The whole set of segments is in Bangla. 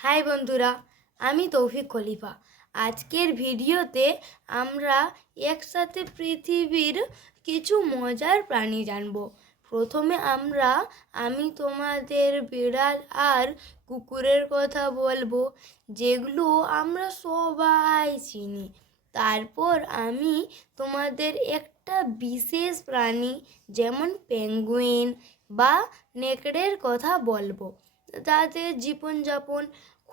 হাই বন্ধুরা, আমি তৌফিক খলিফা। আজকের ভিডিওতে আমরা একসাথে পৃথিবীর কিছু মজার প্রাণী জানব। প্রথমে আমি তোমাদের বিড়াল আর কুকুরের কথা বলবো, যেগুলো আমরা সবাই চিনি। তারপর আমি তোমাদের একটা বিশেষ প্রাণী যেমন পেঙ্গুইন বা নেকড়ের কথা বলবো, যাদের জীবনযাপন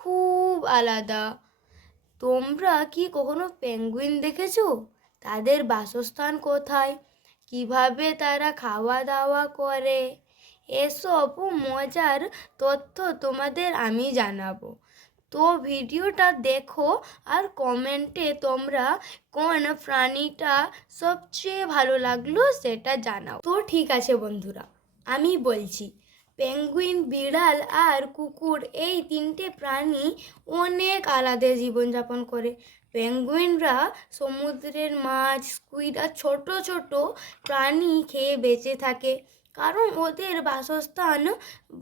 খুব আলাদা। তোমরা কি কখনো পেঙ্গুইন দেখেছো? তাদের বাসস্থান কোথায়? কিভাবে তারা খাওয়া দাওয়া করে? এসব মজার তথ্য তোমাদের আমি জানাবো। তো ভিডিওটা দেখো আর কমেন্টে তোমরা কোন প্রাণীটা সবচেয়ে ভালো লাগলো সেটা জানাও। তো ঠিক আছে বন্ধুরা, আমি বলছি। পেঙ্গুইন, বিড়াল আর কুকুর এই তিনটে প্রাণী অনেক আলাদা জীবনযাপন করে। পেঙ্গুইনরা সমুদ্রের মাছ, স্কুইড আর ছোট ছোট প্রাণী খেয়ে বেঁচে থাকে, কারণ ওদের বাসস্থান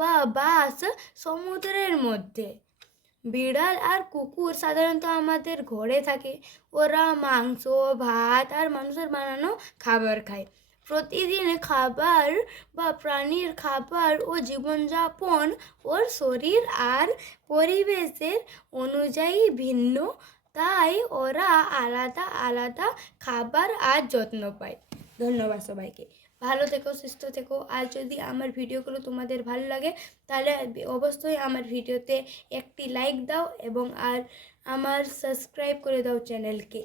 বা বাস সমুদ্রের মধ্যে। বিড়াল আর কুকুর সাধারণত আমাদের ঘরে থাকে। ওরা মাংস, ভাত আর মানুষের বানানো খাবার খায়। প্রতিদিন খাবার বা প্রাণীর খাবার ও জীবনযাপন ওর শরীর আর পরিবেশের অনুযায়ী ভিন্ন, তাই ওরা আলাদা আলাদা খাবার আর যত্ন পায়। ধন্যবাদ সবাইকে। ভালো থেকো, সুস্থ থেকো। আর যদি আমার ভিডিওগুলো তোমাদের ভালো লাগে তাহলে অবশ্যই আমার ভিডিওতে একটি লাইক দাও এবং আমার সাবস্ক্রাইব করে দাও চ্যানেলকে।